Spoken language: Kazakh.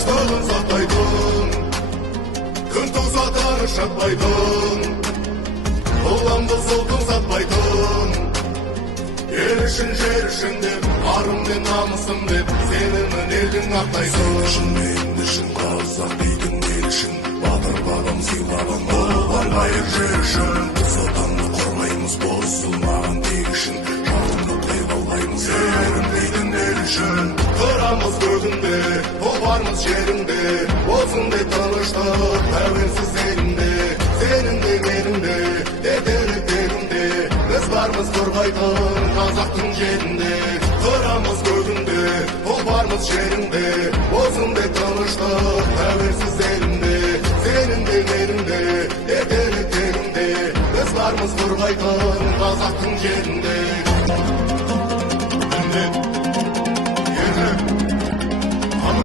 тыныштығын сақтайтын, күн туса тыныш жатпайтын, ұланды сылтын сатпайтын. Ел үшін жер үшін деп, арым мен намысым деп, сенімін елдің ақтайсың. Сен үшін мен үшін қазақ дейтін ел үшін, батыр бабам сыйлаған ұлы лайық жер үшін. Біз отанды қорғаймыз, бұзылмаған тек үшін, жалынды қайғалаймыз сенім дейтін ел үшін. Тұрамыз көгінде, туармыз жерінде, болсын деп тыныштық тәуелсіз елінде. Сенің де менің де ертеректерінде, біз бармыз қорғайтын қазақтың жерінде. Тұрамыз көгінде, туармыз жерінде, болсын деп тыныштық тәуелсіз елінде. Сенің де менің де ертеректерінде, біз бармыз қорғайтын қазақтың жерінде.